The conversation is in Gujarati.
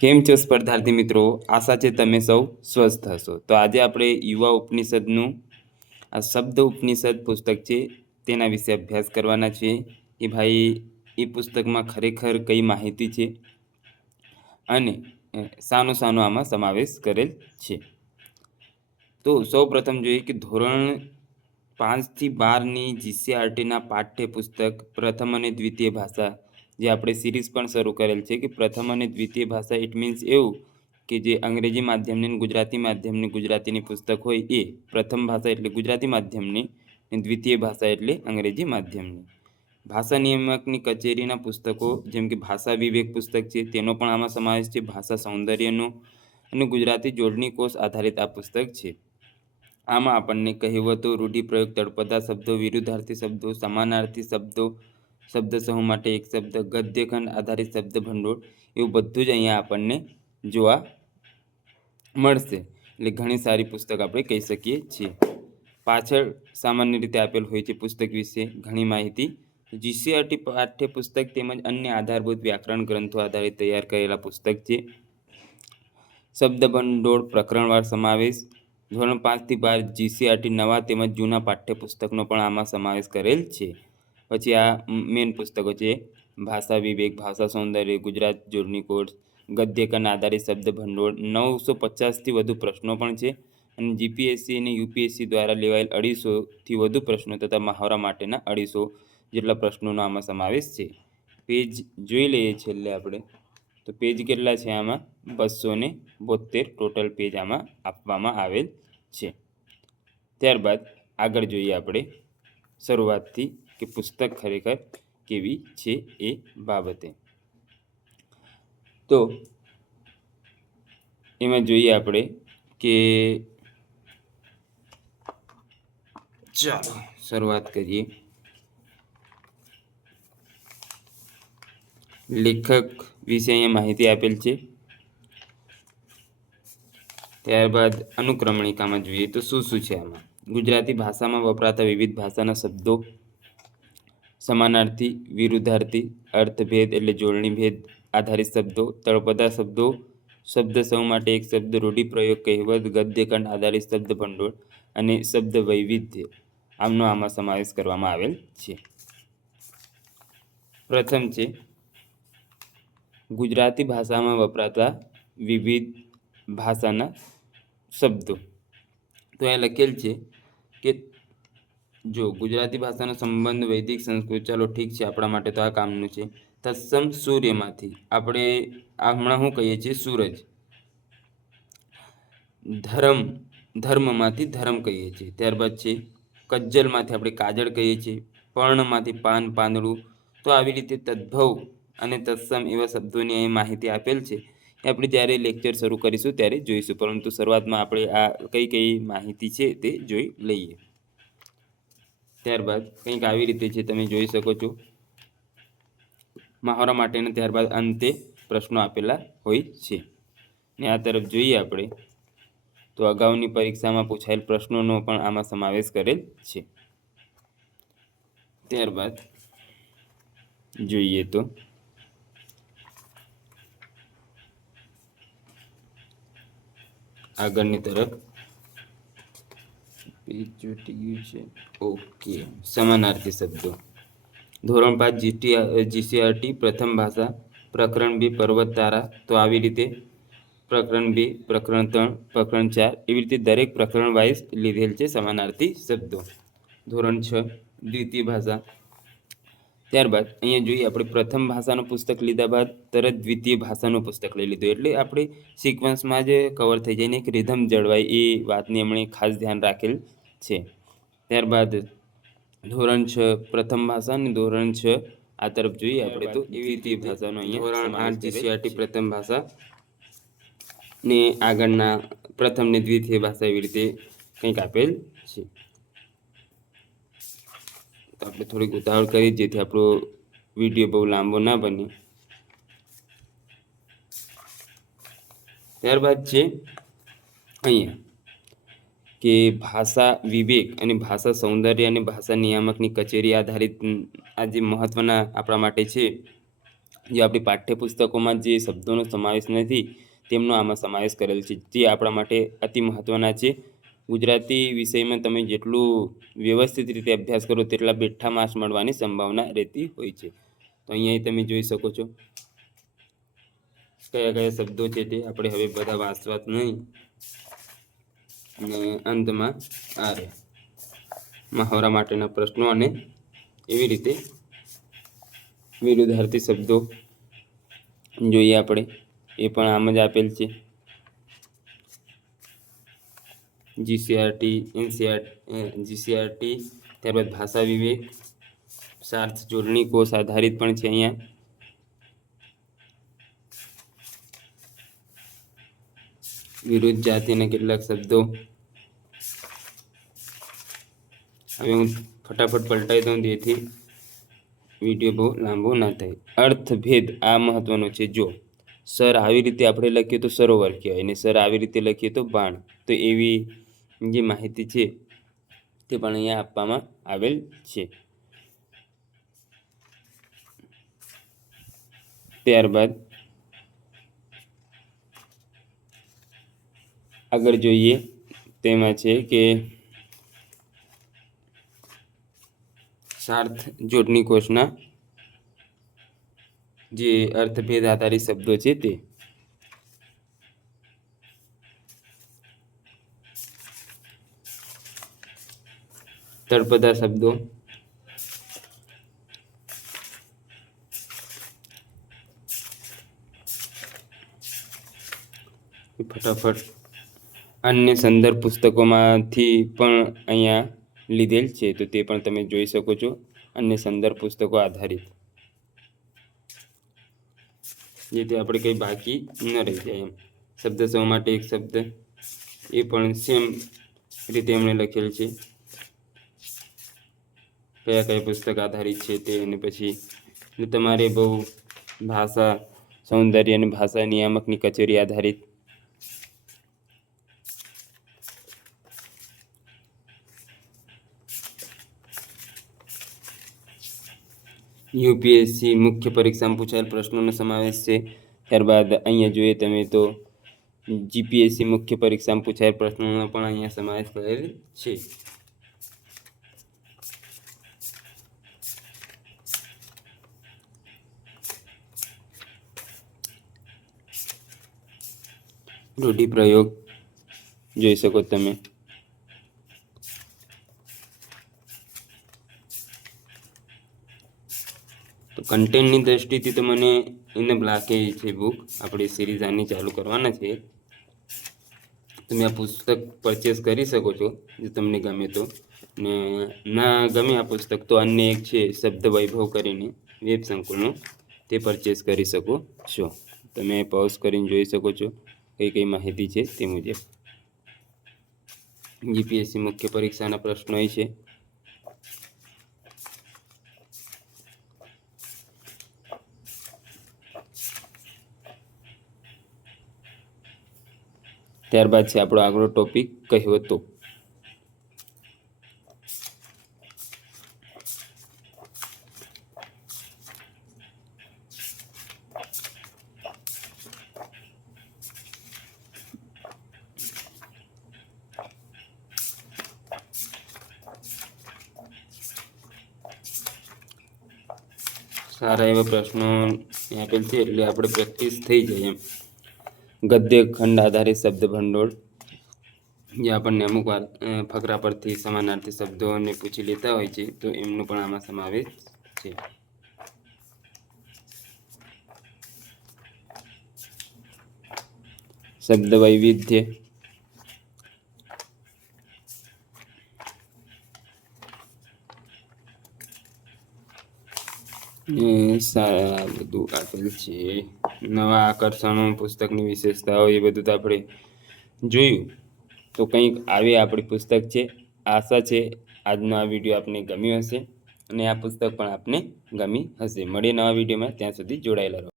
કેમ છો સ્પર્ધાર્થી મિત્રો? આશા છે તમે સૌ સ્વસ્થ હશો. તો આજે આપણે યુવા ઉપનિષદનું, આ શબ્દ ઉપનિષદ પુસ્તક છે, તેના વિશે અભ્યાસ કરવાના છીએ. કે ભાઈ, એ પુસ્તકમાં ખરેખર કઈ માહિતી છે? અને સાનો શાનો આમાં સમાવેશ કરેલ છે. તો સૌ પ્રથમ જોઈએ કે ધોરણ પાંચથી બારની જીસીઆરટીના પાઠ્યપુસ્તક પ્રથમ અને દ્વિતીય ભાષા જે આપણે સિરીઝ પણ શરૂ કરેલ છે કે પ્રથમ અને દ્વિતીય ભાષા ઇટ મીન્સ એવું કે જે અંગ્રેજી માધ્યમની ગુજરાતી માધ્યમની, ગુજરાતીની પુસ્તક હોય એ પ્રથમ ભાષા એટલે ગુજરાતી માધ્યમની અને દ્વિતીય ભાષા એટલે અંગ્રેજી માધ્યમની. ભાષા નિયામકની કચેરીના પુસ્તકો જેમ કે ભાષા વિવેક પુસ્તક છે તેનો પણ આમાં સમાવેશ છે. ભાષા સૌંદર્યનો અને ગુજરાતી જોડણી કોષ આધારિત આ પુસ્તક છે. આમાં આપણને કહેવતો, રૂઢિપ્રયોગ, તળપદા શબ્દો, વિરુદ્ધાર્થી શબ્દો, સમાનાર્થી શબ્દો શબ્દ સમૂહ માટે એક શબ્દ, ગદ્યખંડ આધારિત શબ્દ ભંડોળ એવું બધું જ અહીંયા આપણને જોવા મળશે. એટલે ઘણી સારી પુસ્તક આપણે કહી શકીએ છીએ. પાછળ સામાન્ય રીતે આપેલ હોય છે પુસ્તક વિશે ઘણી માહિતી. જીસીઆરટી પાઠ્યપુસ્તક તેમજ અન્ય આધારભૂત વ્યાકરણ ગ્રંથો આધારિત તૈયાર કરેલા પુસ્તક છે. શબ્દ ભંડોળ પ્રકરણવાર સમાવેશ. ધોરણ પાંચથી બાર જીસીઆરટી નવા તેમજ જૂના પાઠ્યપુસ્તકનો પણ આમાં સમાવેશ કરેલ છે. પછી આ મેન પુસ્તકો છે. ભાષા વિવેક, ભાષા સૌંદર્ય, ગુજરાત જોડણી કોર્સ, ગદ્યકન આધારિત શબ્દ ભંડોળ, નવસો પચાસથી વધુ પ્રશ્નો પણ છે. અને જીપીએસસી અને યુપીએસસી દ્વારા લેવાયેલ અઢીસોથી વધુ પ્રશ્નો તથા મહાવરા માટેના અઢીસો જેટલા પ્રશ્નોનો આમાં સમાવેશ છે. પેજ જોઈ લઈએ છેલ્લે આપણે. તો પેજ કેટલા છે આમાં? બસો ને બોતેર ટોટલ પેજ આમાં આપવામાં આવેલ છે. ત્યારબાદ આગળ જોઈએ આપણે. શરૂઆતથી કે પુસ્તક ખરેખર કેવી છે એ બાબતે. તો એમાં જોઈએ આપણે કે ચાલો શરૂઆત કરીએ. લેખક વિશે અહીંયા માહિતી આપેલ છે. ત્યારબાદ અનુક્રમણિકામાં જોઈએ તો શું શું છે આમાં? ગુજરાતી ભાષામાં વપરાતા વિવિધ ભાષાના શબ્દો સમાનાર્થી, વિરુદ્ધાર્થી, અર્થભેદ એટલે જોડણી ભેદ આધારિત શબ્દો, તળપદા શબ્દો, શબ્દ સૌ માટે એક શબ્દ રૂઢિપ્રયોગ કહેવત, ગદ્યખંડ આધારિત શબ્દ ભંડોળ અને શબ્દ વૈવિધ્ય. આમનો આમાં સમાવેશ કરવામાં આવેલ છે. પ્રથમ છે, ગુજરાતી ભાષામાં વપરાતા વિવિધ ભાષાના શબ્દો. તો અહીંયા લખેલ છે કે જો ગુજરાતી ભાષાનો સંબંધ વૈદિક સંસ્કૃત, ચાલો ઠીક છે, આપણા માટે તો આ કામનું છે. તત્સમ સૂર્યમાંથી આપણે હમણાં શું કહીએ છીએ? સૂરજ. ધર્મ, ધર્મમાંથી ધર્મ કહીએ છીએ. ત્યારબાદ છે, કજ્જલમાંથી આપણે કાજળ કહીએ છીએ. પર્ણમાંથી પાન, પાંદડું. તો આવી રીતે તદ્ભવ અને તત્સમ એવા શબ્દોની અહીં માહિતી આપેલ છે. એ આપણે જ્યારે લેક્ચર શરૂ કરીશું ત્યારે જોઈશું. પરંતુ શરૂઆતમાં આપણે આ કઈ કઈ માહિતી છે તે જોઈ લઈએ. ત્યારબાદ કંઈક આવી રીતે છે તમે જોઈ શકો છો. મહાવરા માટેના ત્યારબાદ અંતે પ્રશ્નો આપેલા હોય છે. ને આ તરફ જોઈએ આપણે, તો અગાઉની પરીક્ષામાં પૂછાયેલ પ્રશ્નોનો પણ આમાં સમાવેશ કરેલ છે. ત્યારબાદ જોઈએ તો, આગળની તરફ પેજ છે ઓકે. સમાનાર્થી શબ્દો. ધોરણ પાંચ જીટી, જીસીઆરટી, પ્રથમ ભાષા, પ્રકરણ બી પર્વત તારા તો આવી રીતે પ્રકરણ બી, પ્રકરણ ત્રણ, પ્રકરણ ચાર, એવી રીતે દરેક પ્રકરણ વાઇઝ લીધેલ છે સમાનાર્થી શબ્દો. ધોરણ છ, દ્વિતીય ભાષા. ત્યારબાદ અહીંયા જોઈએ આપણે પ્રથમ ભાષાનું પુસ્તક લીધા બાદ તરત દ્વિતીય ભાષાનું પુસ્તક લઈ લીધું. એટલે આપણે સિક્વન્સમાં જ કવર થઈ જાય ને એક રિધમ જળવાય એ વાતની એમણે ખાસ ધ્યાન રાખેલ. છે. ત્યારબાદ ધોરણ છ પ્રથમ ભાષા અને ધોરણ છ આ તરફ જોઈએ આપણે તો એવી રીતે ભાષાનો અહીંયા ધોરણ આઠ જીસીઆરટી પ્રથમ ભાષા ને આગળના પ્રથમ ને દ્વિતીય ભાષા એવી રીતે કંઈક આપેલ છે. તો આપણે થોડીક ઉતાવળ કરી જેથી આપણો વીડિયો બહુ લાંબો ના બને. ત્યારબાદ છે અહીંયા કે ભાષા વિવેક અને ભાષા સૌંદર્ય અને ભાષા નિયામકની કચેરી આધારિત આ જે મહત્ત્વના આપણા માટે છે, જે આપણી પાઠ્યપુસ્તકોમાં જે શબ્દોનો સમાવેશ નથી, તેમનો આમાં સમાવેશ કરેલ છે, જે આપણા માટે અતિ મહત્ત્વના છે. ગુજરાતી વિષયમાં તમે જેટલું વ્યવસ્થિત રીતે અભ્યાસ કરો, તેટલા બેઠા માર્ક્સ મળવાની સંભાવના રહેતી હોય છે. તો અહીંયા તમે જોઈ શકો છો. કયા કયા શબ્દો છે તે, આપણે હવે બધા વાંચવા નહીં. અને અંતમાં આ મહાવરા માટેના પ્રશ્નો અને એવી રીતે વિરુદ્ધાર્થી શબ્દો જોઈએ આપણે. એ પણ આમ જ આપેલ છે. જીસીઆરટી એનસીઆર જીસીઆરટી ત્યારબાદ ભાષા વિવેક સાર્થ જોડણી કોષ આધારિત પણ છે અહીંયા. વિરુદ્ધ જાતિના કેટલાક શબ્દો. હવે હું ફટાફટ પલટાઈ દઉં જેથી વીડિયો બહુ લાંબો ના થાય. અર્થભેદ આ મહત્વનો છે. જો સર આવી રીતે આપણે લખીએ તો સરોવર કહેવાય અને સર આવી રીતે લખીએ તો બાણ. તો એવી જે માહિતી છે તે પણ અહીંયા આપવામાં આવેલ છે. ત્યારબાદ આગળ જોઈએ, તેમાં છે કે સાર્થ જોડણી કોષના જે અર્થભેદ આધારિત શબ્દો છે તે. તળપદા શબ્દો. ફટાફટ અન્ય સંદર્ભ પુસ્તકોમાંથી પણ અહીંયા લીધેલ છે, તો તે પણ તમે જોઈ શકો છો, અન્ય સંદર્ભ પુસ્તકો આધારિત. જેથી આપણે કંઈ બાકી ન રહી જાય એમ. શબ્દ સૌ માટે એક શબ્દ. એ પણ સેમ રીતે એમણે લખેલ છે. કયા કયા પુસ્તક આધારિત છે તે અને પછી તમારે બહુ ભાષા, સૌંદર્ય અને ભાષા નિયામકની કચેરી આધારિત યુપીએસસી મુખ્ય પરીક્ષામાં પૂછાયેલ પ્રશ્નોનો સમાવેશ છે. ત્યારબાદ અહીંયા જોઈએ તમે તો જીપીએસસી મુખ્ય પરીક્ષામાં પૂછાયેલ પ્રશ્નોનો પણ અહીંયા સમાવેશ કરેલ છે. રૂઢિપ્રયોગ જોઈ શકો તમે. તો કન્ટેન્ટની દ્રષ્ટિથી તો મને એને લાગે છે બુક આપણે સિરીઝ આની ચાલુ કરવાના છે. તમે આ પુસ્તક પરચેસ કરી શકો છો, જો તમને ગમે તો. ને ના ગમે આ પુસ્તક તો અન્ય એક છે, શબ્દ વૈભવ કરીને, વેબ સંકુલનું. તે પરચેસ કરી શકો છો. તમે પોઝ કરીને જોઈ શકો છો, કઈ કઈ માહિતી છે તે મુજબ. જીપીએસસી મુખ્ય પરીક્ષાના પ્રશ્નો એ છે. ત્યારબાદ છે આપણો આગળ ટોપિક કહેવતો સારા એવા પ્રશ્નો આપેલ છે, એટલે આપણે પ્રેક્ટિસ થઈ જાય એમ. ગદ્ય ખંડ આધારિત શબ્દ ભંડોળ. જે આપણને અમુક વાર ફકરા પરથી સમાનાર્થી શબ્દોને પૂછી લેતા હોય છે, તો એમનો પણ આમાં સમાવેશ છે. શબ્દ વૈવિધ્ય. સારા બધું આપેલ છે. નવા આકર્ષણો, પુસ્તકની વિશેષતાઓ, એ બધું તો આપણે જોયું. તો કંઈક આવી આપણી પુસ્તક છે. આશા છે આજનો આ વીડિયો આપને ગમ્યો હશે અને આ પુસ્તક પણ આપને ગમી હશે. મળીએ નવા વિડીયોમાં. ત્યાં સુધી જોડાયેલા રહો.